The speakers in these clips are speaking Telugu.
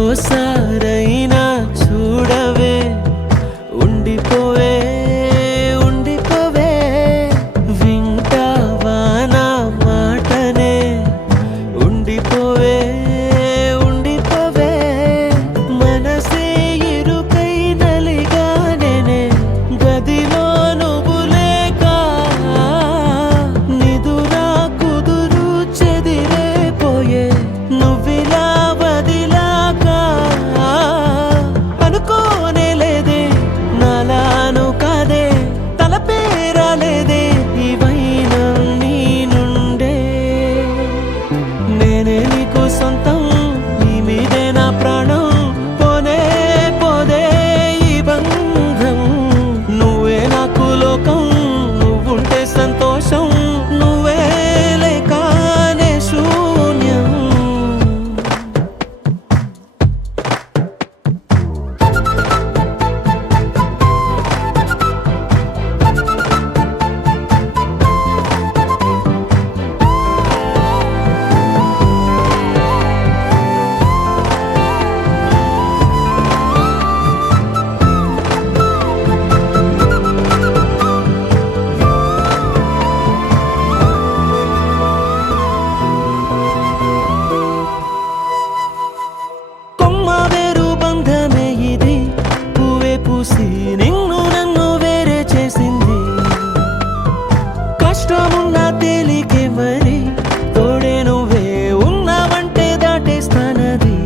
ఓసారైనా చూడవే, ఉండిపోవే ఉండిపోవే, వింటావా నా మాటనే, ఉండిపోవే ఉండిపోవే, మనసే ఇరుకై నలిగానే గదిలో నువ్వు లేక, నిదురా కుదురు చెదిరే పోయే నువ్విలా వదిలాక, అనుకోనే లేదే నాలాను కాదే, తలపే రాలేదే ఈ వైనం నీ నుండే, నేనే నీకు సొంతం, నీ మీదే నా ప్రాణం, పోనే పోదే ఈ బంధం, నువ్వే నాకు లోకం, నువ్వుంటే సంతోషం, నువ్వే లేకానే శూన్యం. కొమ్మ వేరు బంధమే ఇది, పువ్వే పూసి నిన్ను నన్ను వేరే చేసింది, కష్టమున్నా తేలికే మరి, తోడే నువ్వే ఉన్నావంటే దాటేస్తానది,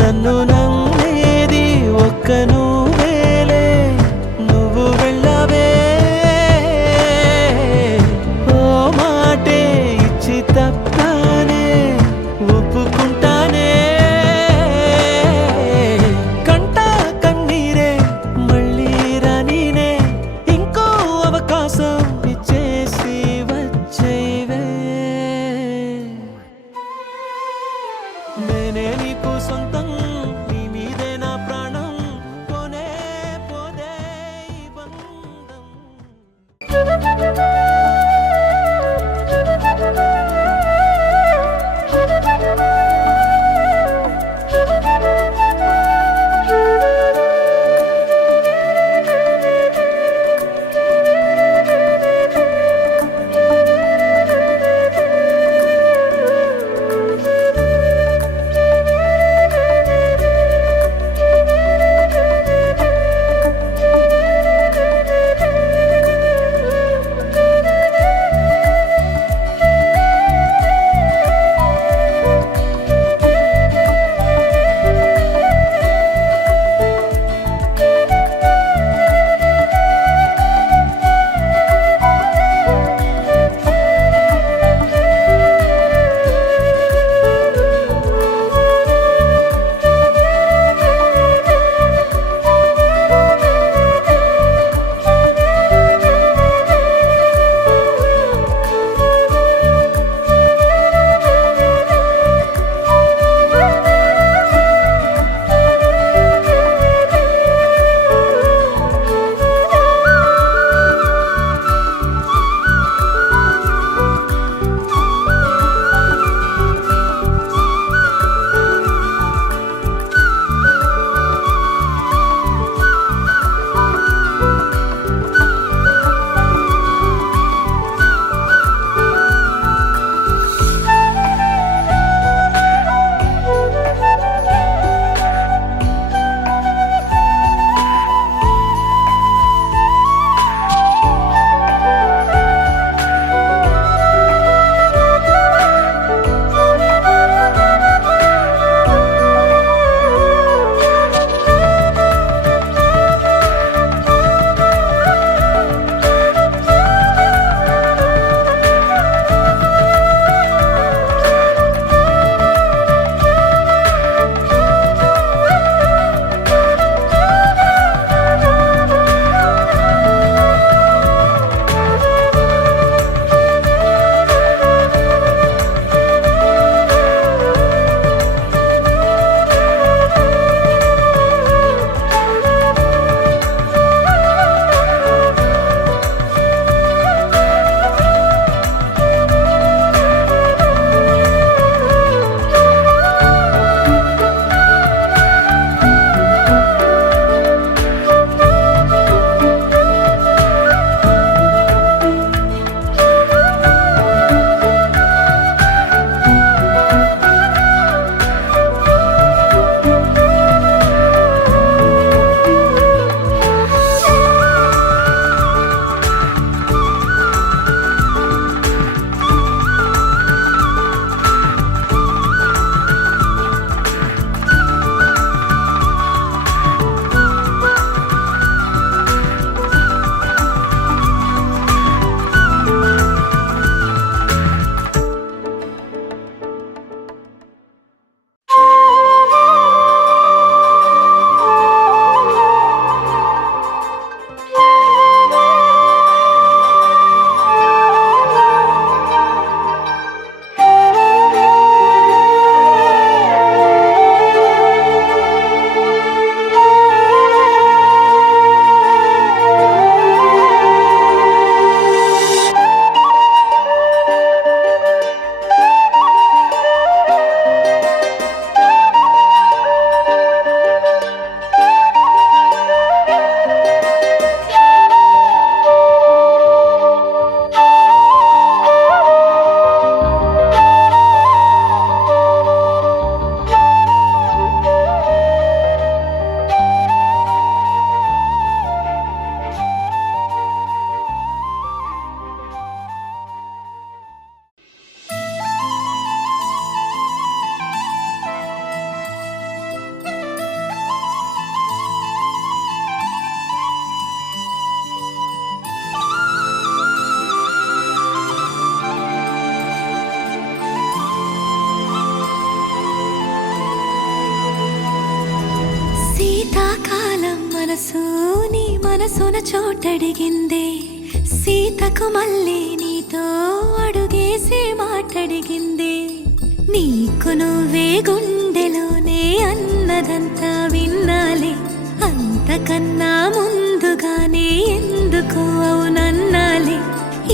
నన్ను నమ్మేది ఒక్క నువ్వేలే, నువ్వు వెళ్ళవే ఓ మాటే ఇచ్చి తప్పానే ఒప్పుకుంటానే, కంట కన్నీరే మళ్ళీ రానీనే, ఇంకో అవకాశం ఇచ్చేసి వచ్చేవే, నేనే నీకు సొంతం, నీ మీదే నా ప్రాణం, పోనే పోదే ఈ బంధం. మనసు నీ మనసున చోటడిగిందే సీతకు మళ్ళీ నీతో అడుగేసి మాటడిగిందే నీకు నువ్వే గుండెలోనే అన్నదంతా విన్నాలే అంతకన్నా ముందుగానే ఎందుకు అవునన్నాలే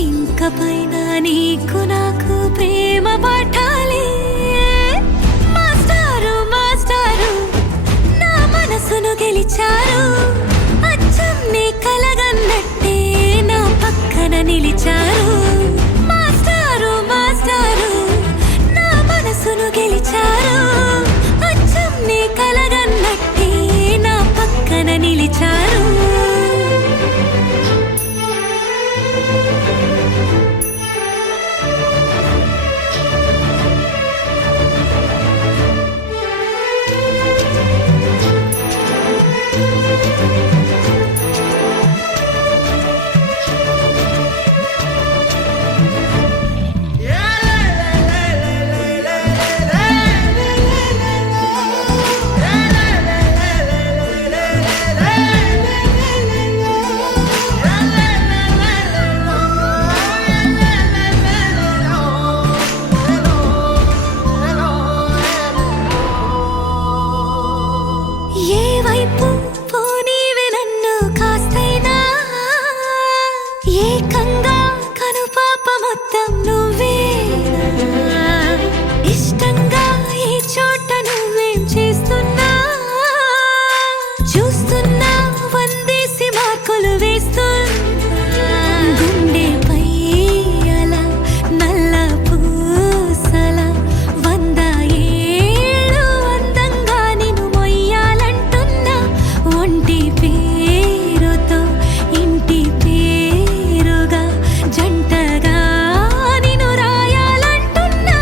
ఇంక పైన నీకు నాకు ప్రేమ పాఠాలే మాస్టారు మాస్టారు నా మనసును గెలిచారు అచ్చం నీ కలగన్నట్టే నా పక్కన నిలిచారు మాస్టారు మాస్టారు నా మనసును గెలిచారు అచ్చం నీ కలగన్నట్టే నా పక్కన నిలిచారు ఏకంగా కనుపాప మొత్తం నువ్వేనా ఇష్టంగా ఈ చోట నువ్వేం చేస్తున్నా చూస్తున్నా వందేసి మార్కులు వేస్తున్నా గుండెపై అలా నల్ల పూసల 100 ఏళ్ళు అందంగా నిన్ను మొయ్యాలంటున్నా ఒంటి పేరుతో ఇంటి జంటగా నిన్ను రాయాలంటున్నా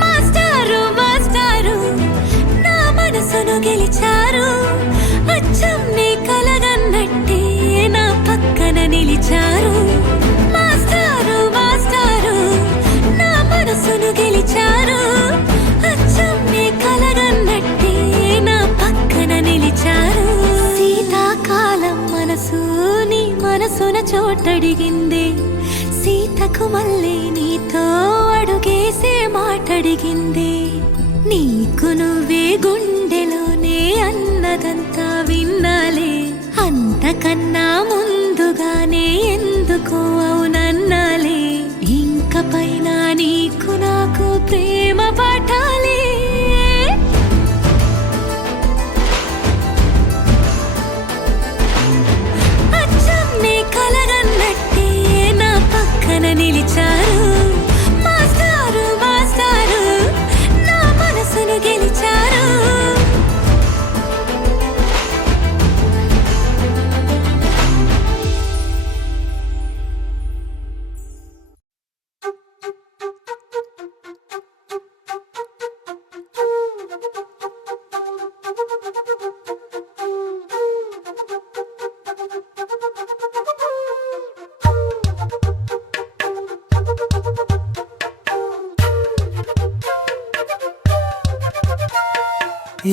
మాస్టారు మాస్టారు నా మనసును గెలిచారు అచ్చం నీ కలగన్నట్టే నా పక్కన నిలిచారు మాస్టారు మాస్టారు నా మనసును గెలిచారు అచ్చం నీ కలగన్నట్టే నా పక్కన నిలిచారు శీతాకాలం మనసు మనసున చోటడిగిందే సీతకు మళ్ళీ నీతో అడుగేసే మాటడిగిందే నీకు నువ్వే గుండెలోనే అన్నదంతా విన్నాలే అంతకన్నా ముందుగానే ఎందుకు అవునన్నాలే ఇంక పైన నీకు నాకు ప్రేమ పాఠాలే కలగన్నట్టే నా పక్కన నిలిచారు మాస్టారు మాస్టారు నా మనసును గెలిచారు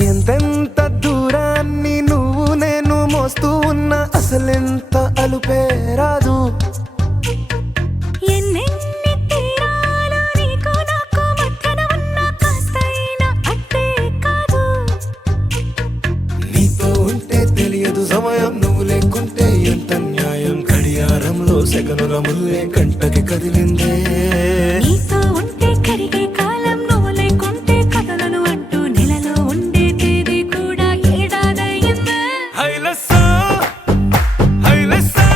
ఎంతెంత దూరాన్ని నువ్వు నేను మోస్తూ ఉన్నా అసలెంత అలుపే రాదు ఎన్నెన్ని తీరాలు నీకు నాకు మధ్యన ఉన్న కాస్తైనా అట్టే కాదు నీతో ఉంటే తెలియదు సమయం నువ్వు లేకుంటే ఎంత న్యాయం గడియారంలో సెకనుల ముల్లే గంటకి కదిలిందే నీతో ఉంటే కరిగే కాలం నువ్వు లేకుంటే కథలను అంటూ నెలలో ఉండే తేదీ కూడా ఏడాదయ్యిందే హైలెస్సా హైలెస్సా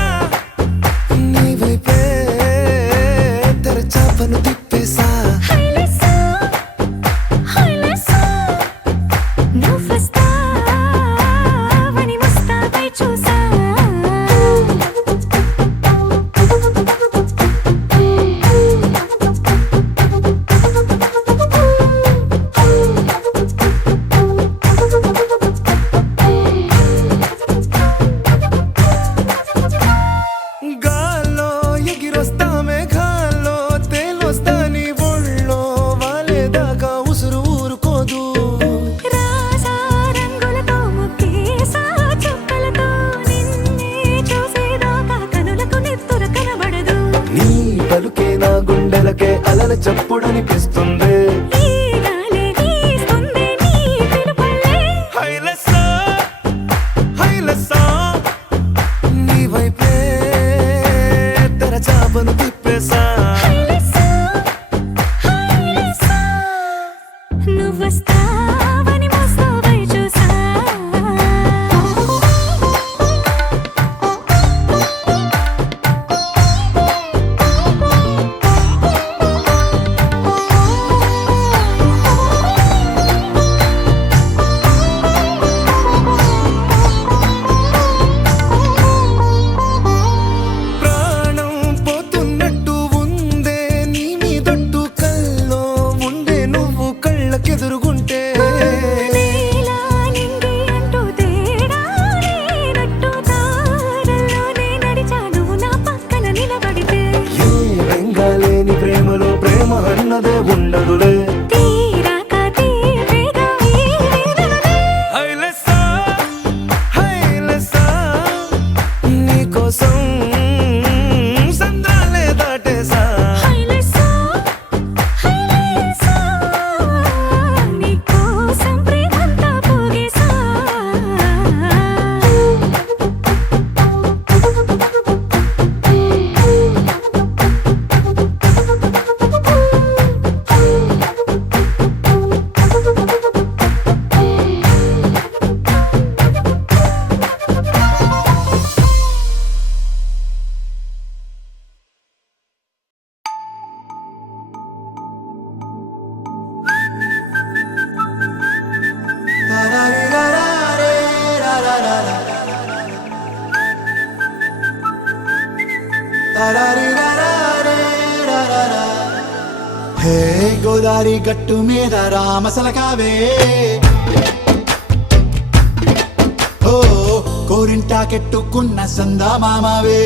నీ వైపే తెరచాపను తిప్పేసా హైలెస్సా హైలెస్సా నువ్వు వస్తావని ముస్తాబై చూసా ఎప్పుడనిపిస్తుంది ఈ గాలి వీస్తుంది నీ పిలుపులే హైలెస్సా హైలెస్సా నీ వైపే తెరచాపను తిప్పేసా హైలెస్సా హైలెస్సా నువ్వొస్తావని మోస్తావై చూసా ప్రాణం పోతున్నట్టు ఉందే నీ మీదొట్టు కల్లో ఉండే నువ్వు కళ్ళకెదురుగుంటే నీలా నింగి అంటూ తేడా లేనట్టు తారల్లోనే నడిచాను నా పక్కన నిలబడితే ఏ వెంగాలేని ప్రేమలో ప్రేమ అన్నదే ఉండదులే తీరాక తీరేగా ఈ వేదనలే హైలెస్సా హైలెస్సా నీకోసం సంద్రాలే దాటేసా హైలెస్సా హైలెస్సా నీకోసం ప్రేమంతా పోగేసా హే గోదారి గట్టు మీద రామసలకావే ఓ కోరింటా కెట్టుకున్న సందా మామావే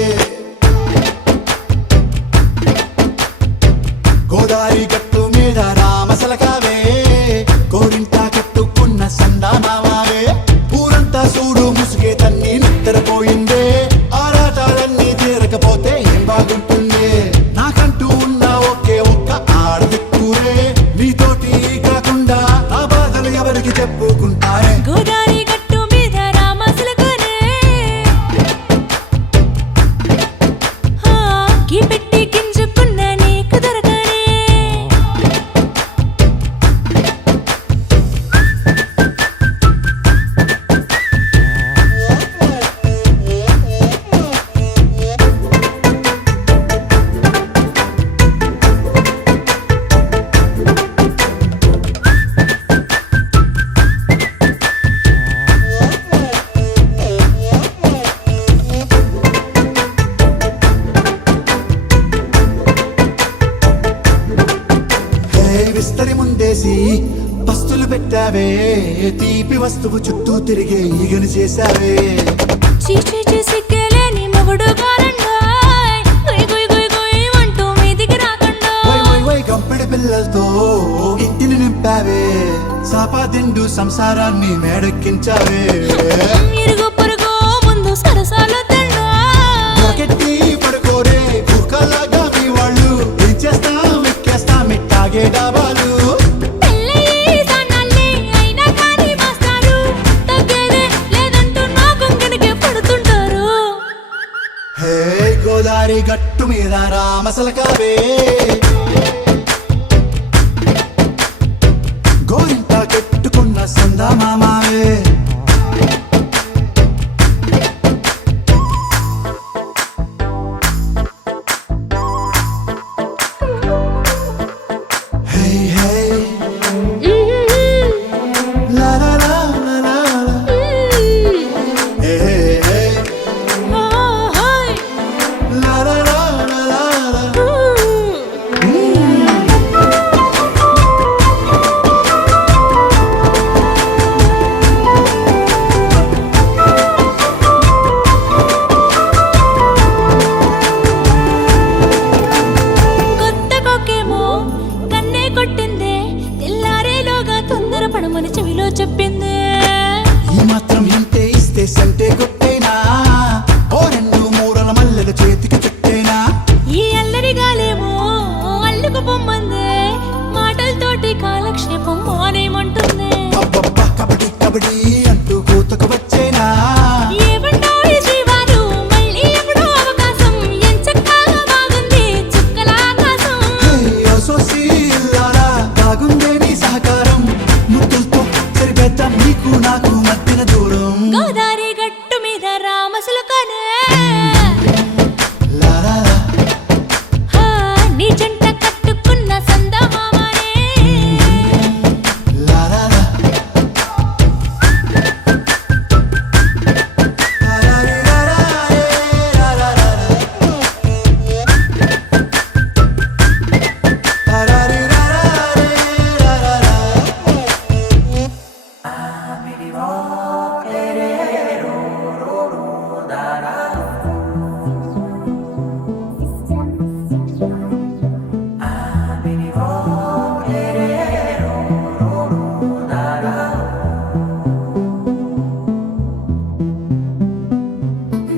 గోదారి గట్టు మీద రామసలకావే కోరింటా కెట్టుకున్న సందా మామావే ఊరంతా చూడు ముసుగే తన్ని నిద్రపోయిందే ఆరాటాలన్నీ తీరకపోతే ఏం బాగుంటుంది నాకంటూ ఉన్న ఒకే ఒక్క ఆడదిక్కురే నీతోటి కాకుండా నా బాధలు ఎవరికి చెప్పుకుంటారే గోదారి గట్టు మీద రామసలకనే గీ పెట్టి గింజుకున్న నీకు దొరకనే హే విస్తరి ముందేసి పస్తులు పెట్టావే తీపి వస్తువు చుట్టూ తిరిగే ఈగను చేశావే చీచీ సిగ్గలేని మొగుడు కాలండాయ్ గుయ్ గుయ్ గుయ్ గుయ్ అంటూ మీదికి రాకుండా వై వై వై గంపెడి పిల్లలతో ఇంటిని నింపావే సాపాదిండు సంసారాన్ని మేడెక్కించావే ఇరుగు పొరుగు ముందు సరసాలు తిన్నా రాకెట్టి పడుకోరే కుక్కలాగా మీ వాళ్ళు ఏం చేస్తాం ఎక్కేస్తాం ఇట్టాగే డాబాలు పెళ్ళయి సన్నాళ్ళే అయినా కానీ మాస్తారు తగ్గేదే లేదంటూ నా కొంగనికే పడుతుంటారు హే గోదారి గట్టు మీద రామసలకావే గోరింట కెట్టుకున్న సందా మామావే హే హే లా లా లా లా లా లా. హే హే లా లా లా లా లా లా. కొత్త కొక్కేమో కన్నే కొట్టిందే తెల్లారేలోగా తొందర పడమని చెవిలో చెప్పిందే ఈ మాత్రం ఇంతే ఇస్తే సంటే కొట్టేనా ఓ రెండు మూరల మల్లెల చేతికి చుట్టేనా ఈ అల్లరి గాలేమో అల్లుకు పొమ్మందే కబడ్డీ అంటూ కూతకు వచ్చేనా ఏమంటాయి జీవాలు మళ్ళీ ఎప్పుడో అవకాశం ఎంచక్కా బాగుంది చుక్కల ఆకాశం అసోసిల్లారా బాగుందే నీ సహకారం ముద్దులతో సరిపెద్దాం నీకు నాకు మధ్యన దూరం గోదారి గట్టు మీద రామసులకనే లారా హా నీ జంట కట్టుకున్న సందమామనే లారా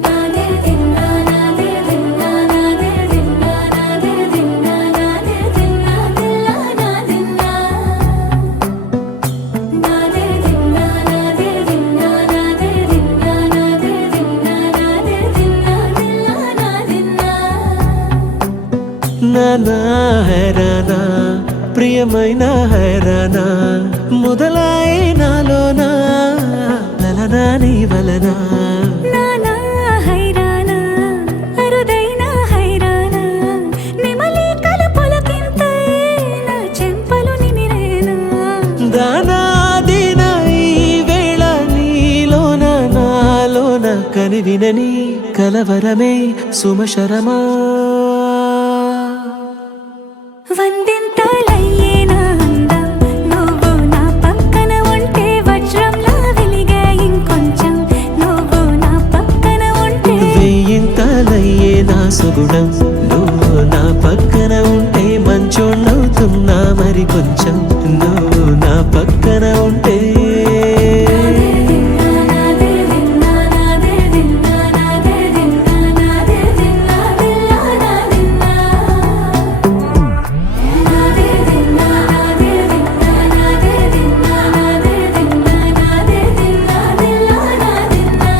నాదే దిన్నా నాదే దిన్నా నాదే దిన్నా నాదే దిన్నా నాదే దిన్నా దిల్లా నాదిన్నా నాదే దిన్నా నాదే దిన్నా నాదే దిన్నా నాదే దిన్నా నాదే దిన్నా దిల్లా నాదిన్నా నానా హైరానా ప్రియమైన హైరానా మొదలాయి నాలోనా లలనా నీ వలనా నానా హైరానా అరుదైన హైరానా నెమలి కలుపులకింతై నా చెంపలు నిమిరేనా దానాదిన ఈ వేళ నీలోన నాలోన కనివినని కలవరమే సుమశరమా వందింతలయ్యేనా అందం నువ్వు నా పక్కన ఉంటే వజ్రంలా వెలిగే ఇంకొంచెం నువ్వు నా పక్కన ఉంటే వెయ్యింతలయ్యే నా సుగుణం నువ్వు నా పక్కన ఉంటే మంచోణ్ణవుతున్నా మరి కొంచెం నువ్వు నా పక్కన ఉంటే నాదే దిన్నా నాదే దిన్నా నాదే దిన్నా నాదే దిన్నా దిల్లా నాదిన్నా నాదే దిన్నా నాదే దిన్నా నాదే దిన్నా నాదే దిన్నా నాదే దిన్నా దిల్లా నాదిన్నా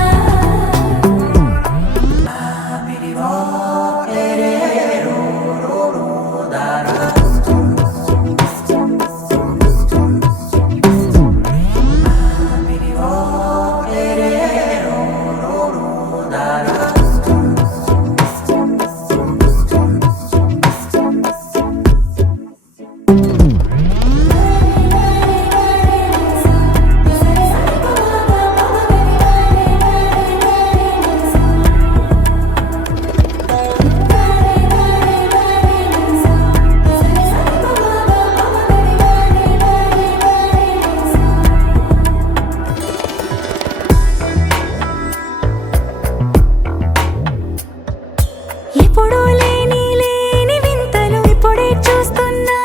ఎప్పుడూ లేని లేని వింతలు ఇప్పుడే చూస్తున్నా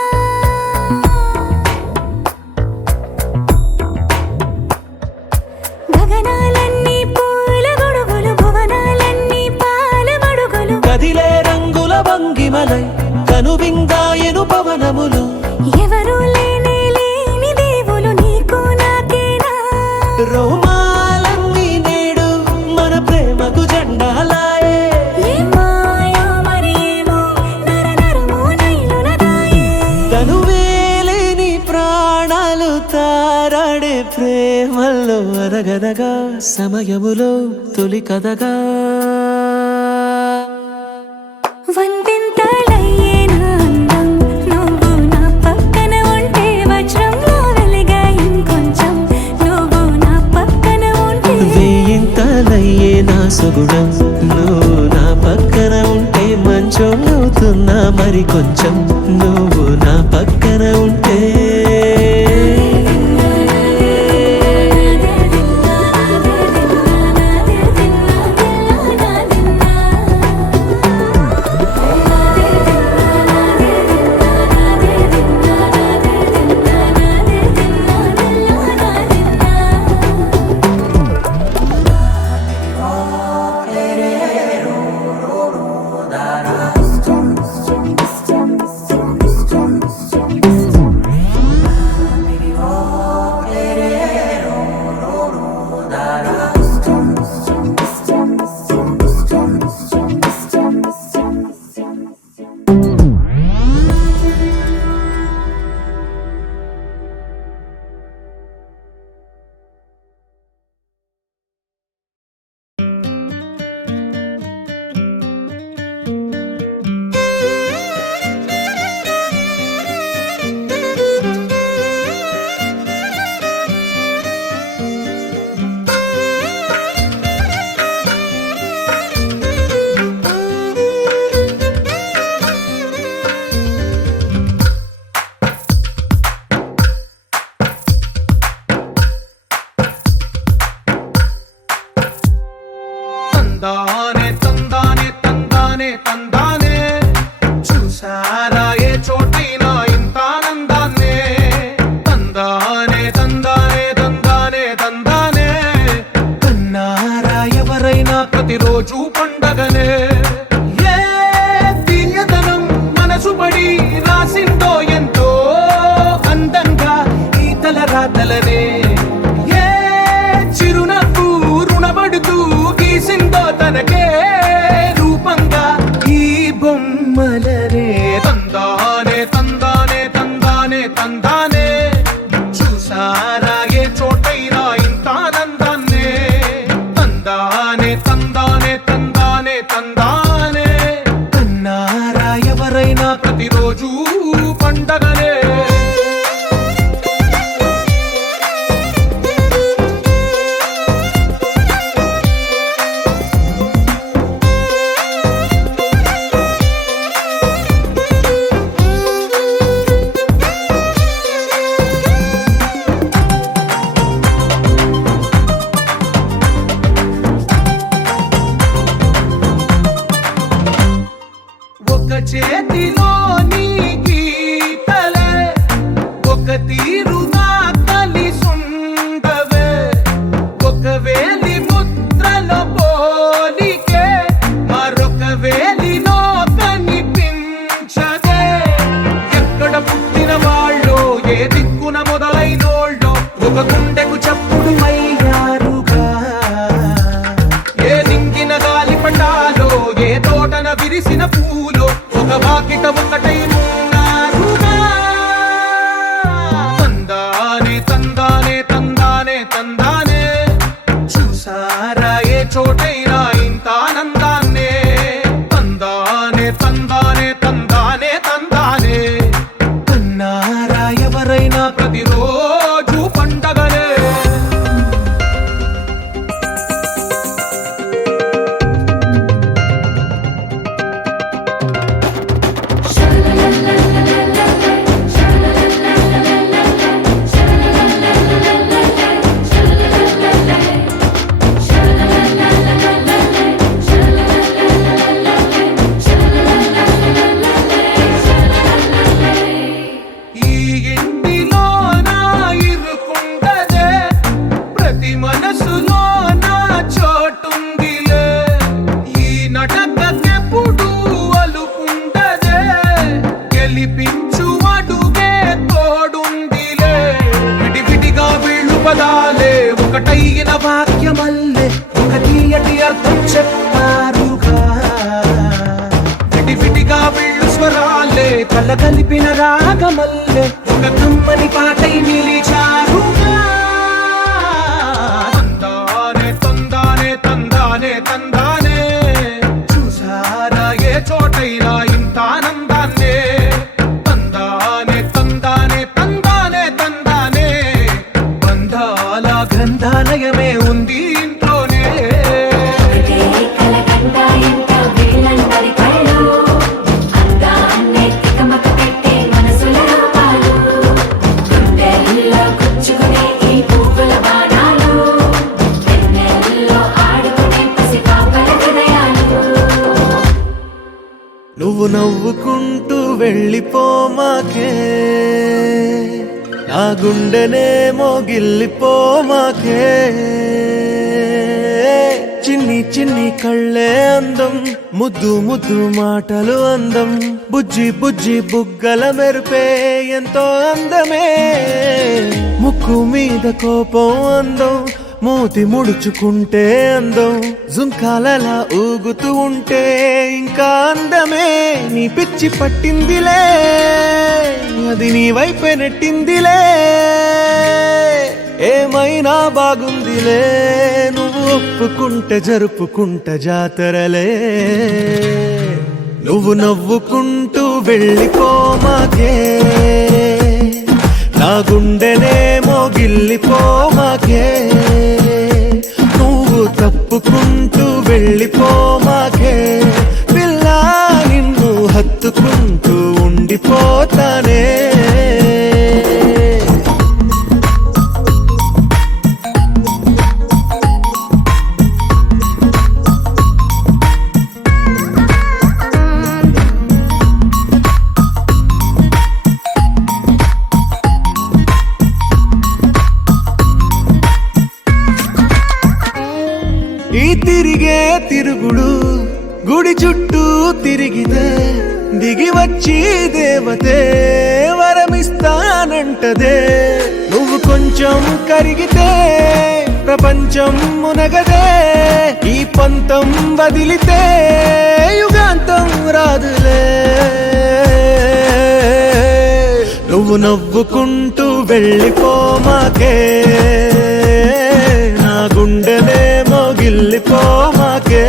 గగనాలన్నీ పూల గొడుగులు భువనాలన్నీ పాల మడుగులు కదిలే రంగుల భంగిమలై కనువిందాయను పవనములు ఎవరూ లేని లేని దేవులు నీకు నాకేనా రోమాలన్నీ నేడు మన ప్రేమకు జెండాలాయే ఏ మాయో మరి ఏమో నరనరమో నైలున దాయే తనువేలేని ప్రాణాలు తారాడే ప్రేమల్లో అనగనగా సమయములో తొలి కథగా వందింతలయ్యేనా అందం నువ్వు నా పక్కన ఉంటే వజ్రంలా వెలిగే ఇంకొంచెం నువ్వు నా పక్కన ఉంటే వెయ్యింతలయ్యే నా సుగుణం నువ్వు నా పక్కన ఉంటే మంచోణ్ణవుతున్నా మరి కొంచెం నువ్వు నా పక్కన ఉంటే తీరుగా కలిసుండవే ఒక వేలి ముద్రలో పోలికే మరొక వేలిలో కనిపించదే ఎక్కడ పుట్టిన వాళ్ళో ఏ దిక్కున మొదలైనోళ్ళో ఒక గుండెకు చప్పుడు అయ్యారుగా ఏ నింగిన గాలి పటాలో ఏ తోటన విరిసిన పూలో ఒక వాకిట ఒకటై ఉన్నారుగా తందానే తందానే తందానే తందానే చూసారా ఏ చోటైనా ఇంత ఆనందాన్నే తందానే తందానే తందానే తందానే కన్నారా ఎవరైనా ప్రతిరోజు పండగనే ఈ ఇంటిలో నా ఇరుకుండదే ప్రతి మనసులో నా చోటుందిలే ఈ నటకెప్పుడు అలుకుండదే గెలిపించు అడుగే తోడుందిలే విడివిడిగా వీళ్ళు పదాలే ఒకటైన వాక్యమల్లే ఒక తీయటి అర్థం చెప్పారుగా విడివిడిగా వీళ్ళు స్వరాలే కలగలిపిన రాగమల్లే ఒక కమ్మని పాటై నిలిచారుగా తందానే తందానే తందానే తందానే చూసారా ఏ చోటైనా ఇంత ఆనందాన్నే తందానే తందానే తందానే తందానే బంధాల గ్రంథాలయమే ఉంది ఇంట్లోనే ఒకటే కలకండ ఎంత వీళ్ళందరి కళ్ళు అందాన్నే తికమక పెట్టే మనసుల రూపాలు గుండెల్లో గుచ్చుకునే ఈ పువ్వుల బాణాలు వెన్నెల్లో ఆడుకునే పసిపాపల హృదయాలు నువ్వు నవ్వుకుంటూ వెళ్ళిపోమాకే నా గుండెనేమో గిల్లిపోమాకే చిన్ని చిన్ని కళ్ళే అందం ముద్దు ముద్దు మాటలు అందం బుజ్జి బుజ్జి బుగ్గల మెరుపే ఎంతో అందమే ముక్కు మీద కోపం అందం మూతి ముడుచుకుంటే అందం జుంకాలలా ఊగుతూ ఉంటే ఇంకా అందమే నీ పిచ్చి పట్టిందిలే అది నీ వైపే నెట్టిందిలే ఏమైనా బాగుందిలే నువ్వు ఒప్పుకుంటే జరుపుకుంట జాతరలే నువ్వు నవ్వుకుంటూ వెళ్ళిపోమాకే నా గుండెనేమో గిల్లిపోమాకే నువ్వు తప్పుకుంటూ వెళ్ళిపోమాకే పిల్ల నిన్ను హత్తుకుంటూ ఉండిపోతానే ఈ తిరిగే తిరుగుడు గుడి చుట్టూ తిరిగితే దిగి వచ్చి దేవతే వరమిస్తానంటదే నువ్వు కొంచెం కరిగితే ప్రపంచం మునగదే ఈ పంతం వదిలితే యుగాంతం రాదులే నువ్వు నవ్వుకుంటూ వెళ్ళిపోమాకే నా గుండెనేమో గిల్లిపోమాకే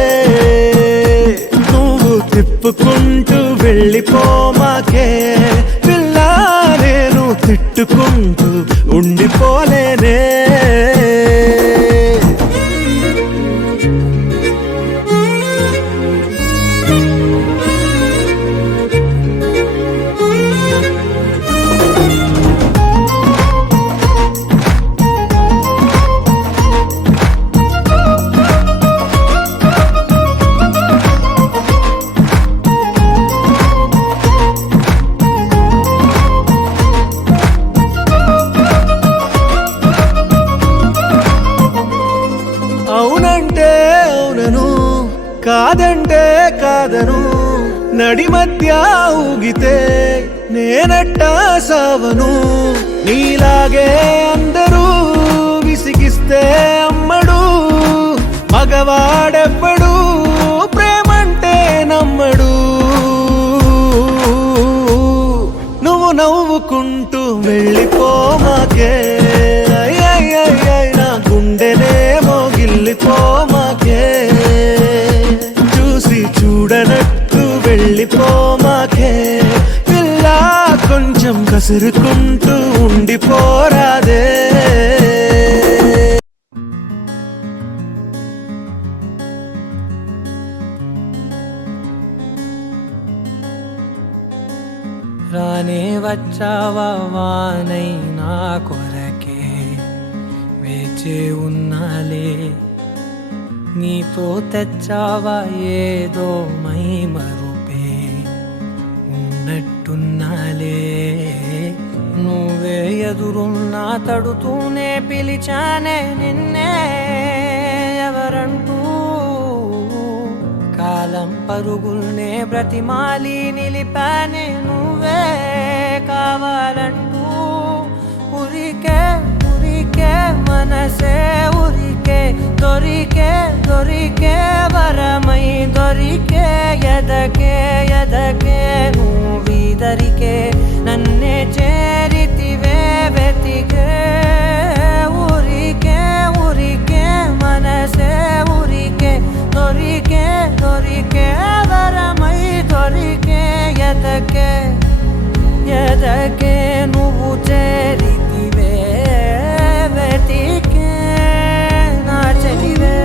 నువ్వు తిప్పుకుంటూ వెళ్ళిపోమాకే పిల్ల నేను తిట్టుకుంటూ ఉండిపోలేనే కాదంటే కాదను నడి మధ్య ఊగితే నేనట్టా సావను నీలాగే అందరూ విసిగిస్తే అమ్మడు మగవాడెవ్వడు ప్రేమంటే నమ్మడు నువ్వు నవ్వుకుంటూ వెళ్ళిపోమాకే నా గుండెనేమో గిల్లిపోమాకే చూసి చూడనట్టు వెళ్ళిపోమాకే పిల్ల కొంచెం కసురుకుంటూ ఉండిపోరాదే రానే వచ్చావా వానై నా కొరకే వేచే ఉన్నాలే నీతో తెచ్చావా ఏదో మై మరుపే ఉన్నట్టున్నాలే నువ్వే ఎదురున్నా తడుతూనే పిలిచానే నిన్నే ఎవరంటూ కాలం పరుగుల్నే బ్రతిమాలి నిలిపానే నువ్వే కావాలంటూ ఉరికే ఉరికే మనసే ఉరికే దొరికే దొరికే వరమై దొరికే ఎదకే ఎదకే నువ్విదరికే నన్నే చేరితివే వెతికే ఉరికే ఉరికే మనసే ఉరికే దొరికే దొరికే వరమై దొరికే ఎదకే ఎదకే నువ్వు చేరితివే వెతికే నా చెలివే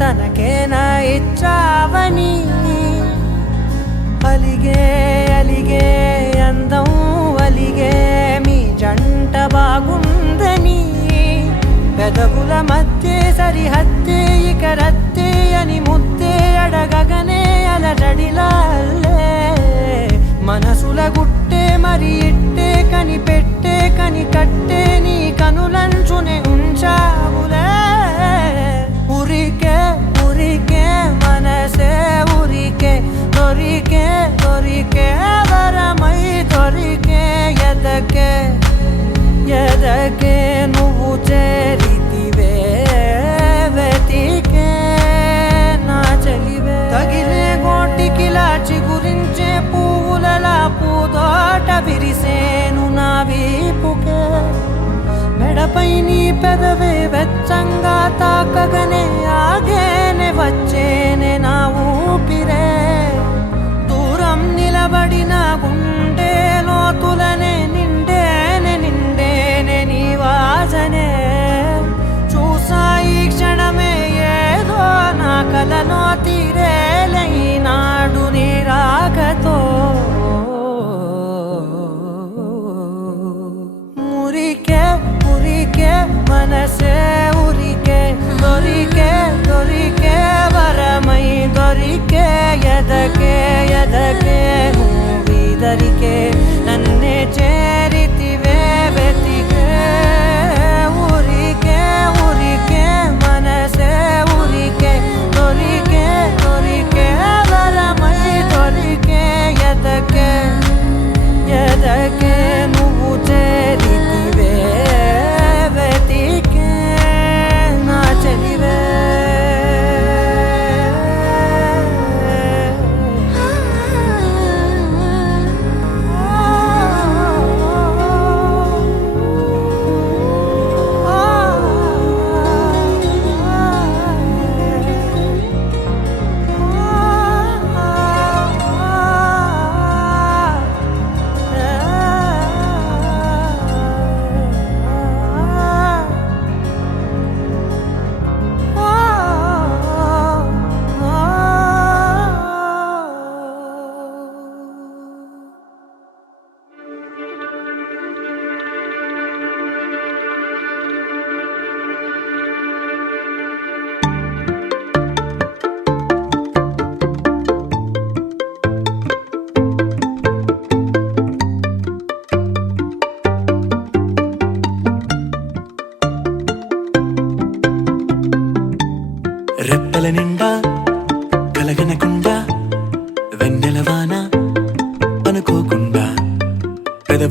తనకేనా ఇచ్చావని అలిగే అలిగే అందం అలిగే మీ జంట బాగుందని పెదవుల మధ్య సరిహద్దే ఇక రద్దే అని ముద్దే అడగగనే అలజడిలాలే మనసుల గుట్టే మరి ఇట్టే కని పెట్టే కని కట్టే నీ కనులంచునే ఉంచావులే ఉరికే ఉరికే మనసే ఉరికే దొరికే దొరికే వరమై దొరికే ఎదకే ఎదకే నువ్వు చేరితివే వెతికే నా చెలివే తగిలే గోటికిలా చిగురించే పువ్వులలా పూదోట విరిసేను నా వీపుకే మెడపై నీ పెదవే వెచ్చంగా తాకగనే ఆగేనే వచ్చేనే నా ఊపిరే దూరం నిలబడిన గుండె లోతులనే నిండేనే నిండేనే నీ వాసనే చూసా ఈ క్షణమే ఏదో నా కలలో తీరేలే ఈనాడు నీ రాకతో మురికే ఉరికే మనసే ఉరికే దొరికే దొరికే వరమై దొరికే ఎదకే ఎదకే నువ్విదరికే నన్నే చేరితివే వెతికే ఉరికే ఉరికే మనసే ఉరికే దొరికే దొరికే వరమై దొరికే ఎదకే ఎదకే నువ్వు చేరితివే వెతికే నా చెలివే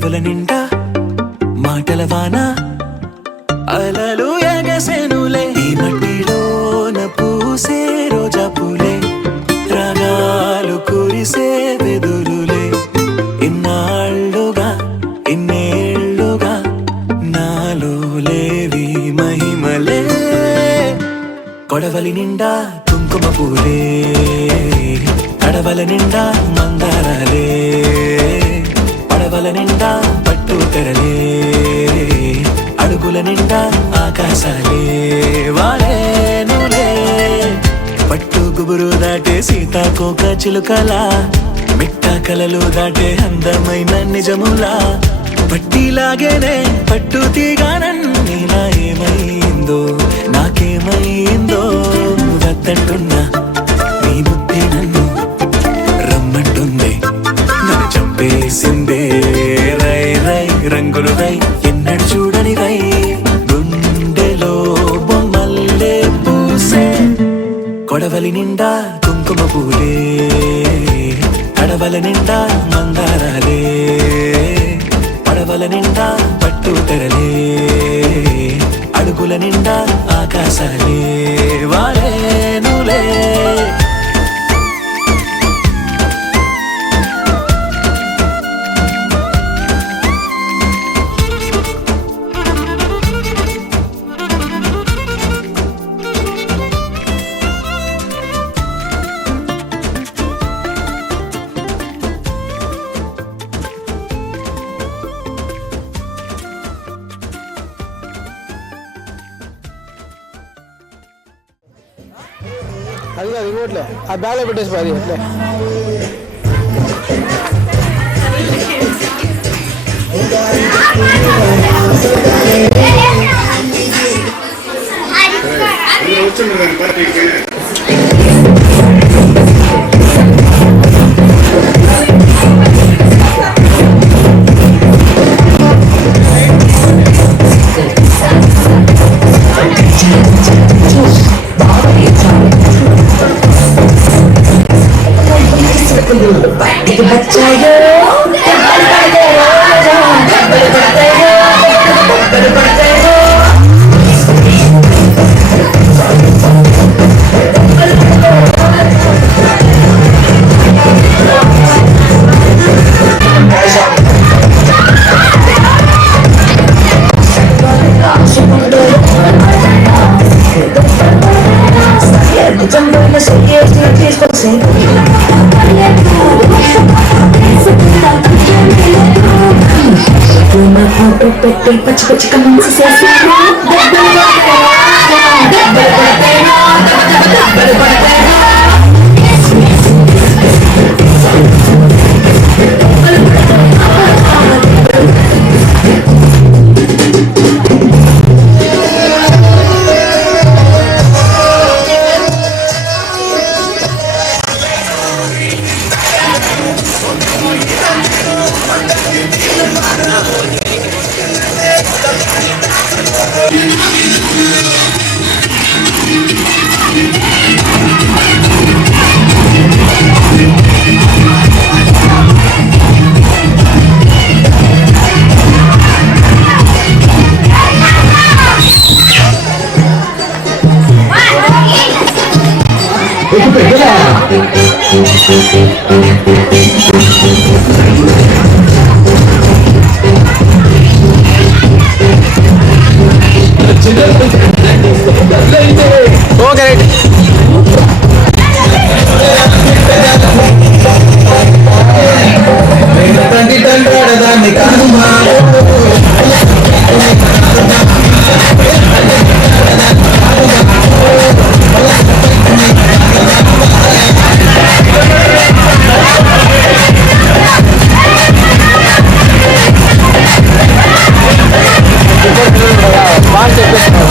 పెదవుల నిండా మాటల వాన అలలు ఎగసెనులే ఈ మట్టిలోన పూసే రోజా పూలే రాగాలు కురిసే వెదురులే ఇన్నాళ్ళుగా ఇన్నేళ్ళుగా నాలో లేవి మహిమలే కొడవలి నిండా కుంకుమ పూలే కడవల నిండా మందారాలే పడవల నిండా పట్టు తెరలే అడుగుల నిండా ఆకాశాలే వాలేనులే పట్టు గుబురు దాటే సీతాకోక చిలుకలా మిట్ట కలలు దాటే అందమైన నిజములా పట్టిలాగేనే పట్టు తీగానన్నీలా ఏమైందో నాకేమైందో వద్దంటున్నా నీ బుద్ధి నన్ను రమ్మంటుంది నన్ను చంపేసిందే రై రై రంగులు రై ఎన్నడు చూడని రై గుండెలో బొమ్మల్లే పూసే కొడవలి నిండా కుంకుమ పూలే కడవల నిండా మందారాలే పడవల నిండా పట్టు తెరలే అడుగుల నిండా ఆకాశాలే వాలేనులే అది కాదు ఇంకోట్లే ఆ బ్యాగ్లో పెట్టేసి అది అట్లే పెట్టి పచ్చి పచ్చి కమెంట్స్ చేస్తాను ఓకే రైట్ దాన్ని కానుమా బాగా చెప్పేస్తున్నావు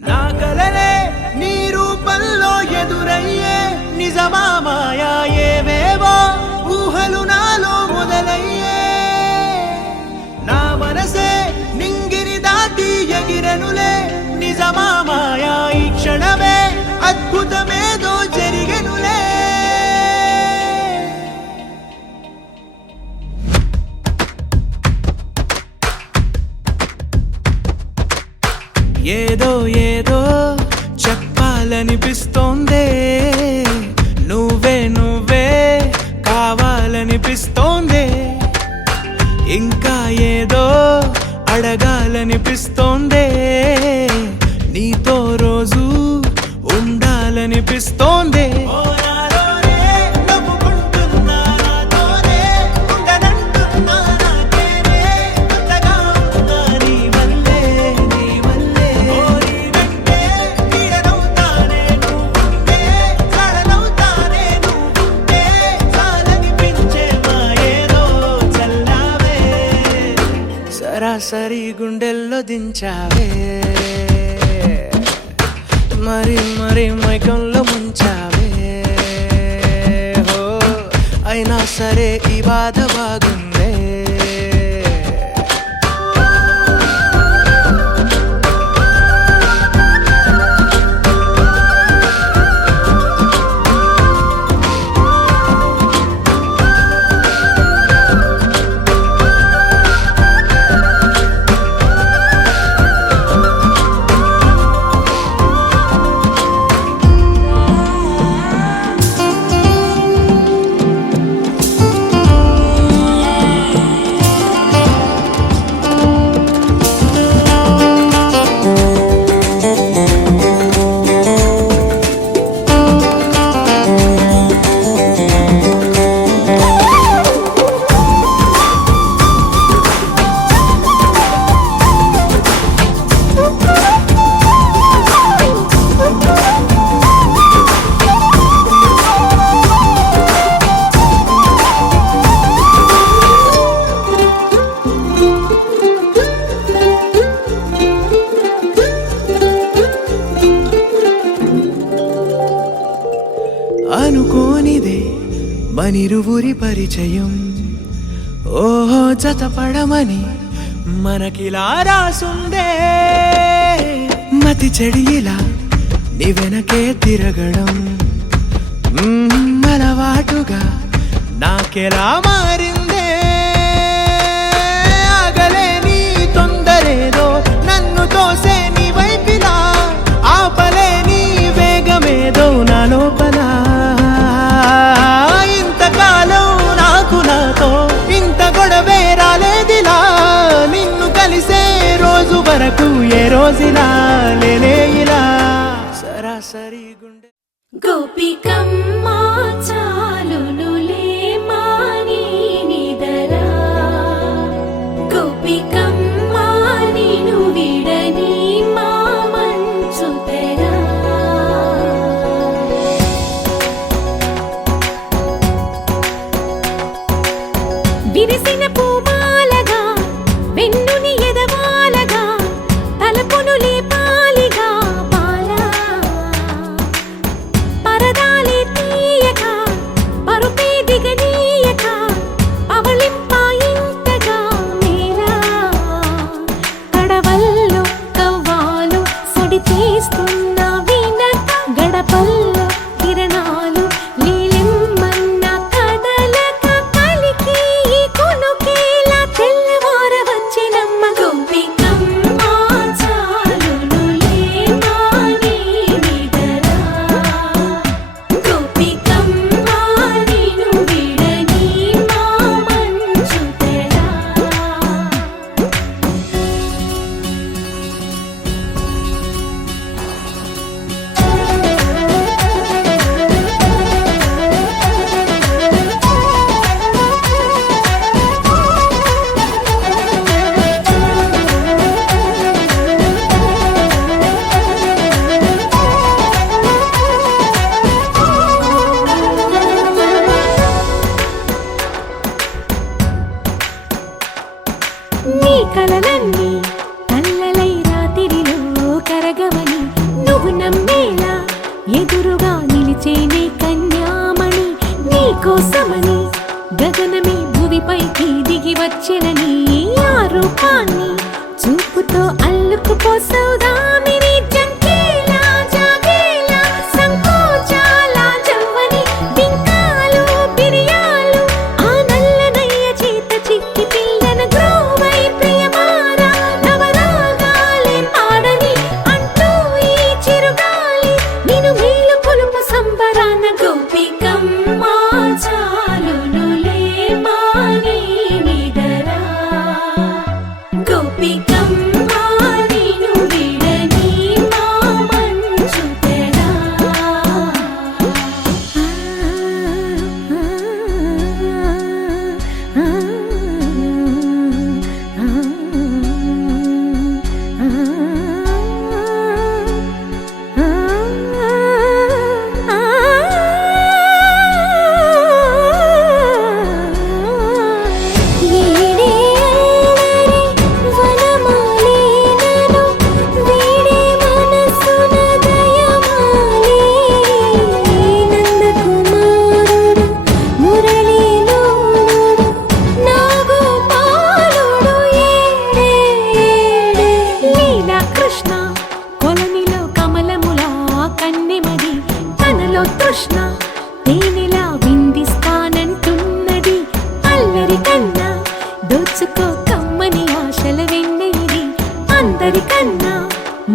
నా కలలే నీ రూపంలో ఎదురయ్యే నిజమా మాయా ఏవేవో ఊహలు నాలో మొదలయ్యే నా మనసే నింగిని దాటి ఎగిరెనులే నిజమా మాయా ఈ క్షణమే అద్భుతమేదో జరిగెనులే ఏదో ఏదో చెప్పాలనిపిస్తోందే నువ్వే నువ్వే కావాలనిపిస్తోందే ఇంకా ఏదో అడగాలనిపిస్తోందే నీతో రోజు ఉండాలనిపిస్తోందే సరాసరి గుండెల్లో దించావే మరి మరి మైకంలో ముంచావే హో అయినా సరే ఈ బాధ బాగుందే అనుకోనిదే మనిరువురి పరిచయం ఓహో జతపడమని మనకిలా రాసుందే మతి చెడిలా నీ వెనకే తిరగడం అలవాటుగా నాకెలా మారిందే ఆగలేని తొందరేదో నన్ను తోసే నీ వైపిలా ఆపలేని వేగమేదో నా లోపల ఇంతకాలం నాకు నాతో ఇంత గొడవే రాలేదిలా నిన్ను కలిసే రోజు వరకు ఏ రోజులా లేలే ఇలా సరాసరి గుండె గోపికమ్మ చాలునులే మాని నిదరా గోపికమ్మ నిను విడని మా మంచు తెరా విరిసిన పూమాలగా వెన్నుని ఎదవాలగా తలపును లేపాలిగా పాలా పరదాలే తీయక పరుపే దిగనీయక పవళింపాయింతగా మేరా తడవల్లో కవ్వాలు సడి చేస్తున్న వినక గడపల్లో కిరణాలు లీలిమ్మన్న కదలక కలికి కొనుకే కోసమని గగనమే భూమిపైకి దిగి వచ్చెనని ఆ రూపాన్ని చూపుతో అల్లుకుపోసౌదామిని జంకేలా జాగేలా సంకోచాల జవ్వని బింకాలు బిరియాలు ఆ నల్లనయ్య చేత చిక్కి పిల్లన గ్రోవై ప్రియమారా నవరాగాలే పాడని అంటూ ఈ చిరుగాలి నిన్ను మేలు కొలుపు సంబరాన గోపికమ్మ చాలునులే మాని నిదరా గోపికమ్మ నిన్ను విడని మా మంచు తెరా కృష్ణ కొలనిలో కమలములా కన్నెమది తనలో తృష్ణ తేనెలా విందిస్తానంటున్నది అల్లరి కన్నా దోచుకో కమ్మని ఆశల వెన్నెయిది అందరికన్నా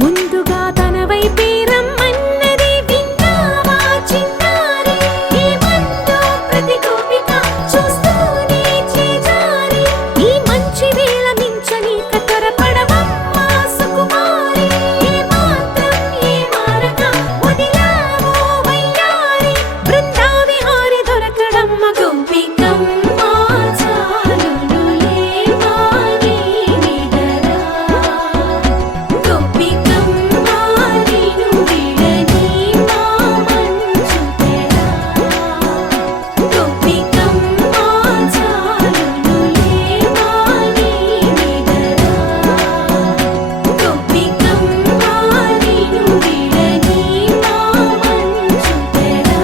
ముందుగా తన వైపే రమ్మన్నది విన్నావా చిన్నారి ఏమందో ప్రతి గోపిక చూస్తూనే చేజారి ఈ మంచి వేళ మించని కతరపడవమ్మా సుకుమారి ఏ మాత్రం ఏ మారక వదిలావో వయ్యారి బృందావిహారి దొరకడమ్మ గోపికమ్మ చాలునులే మాని నిదరా గోపికమ్మ నిన్ను విడని మా మంచు తెరా గోపికమ్మ చాలునులే మాని నిదరా గోపికమ్మ నిన్ను విడని మా మంచు తెరా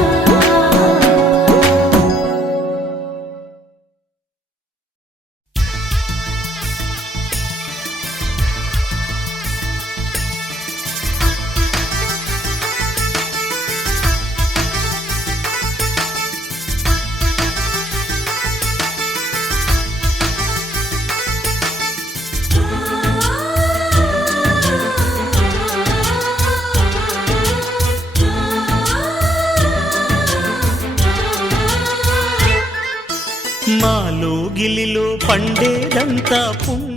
మాలో గిలిలో పండేదంతా పుణ్యం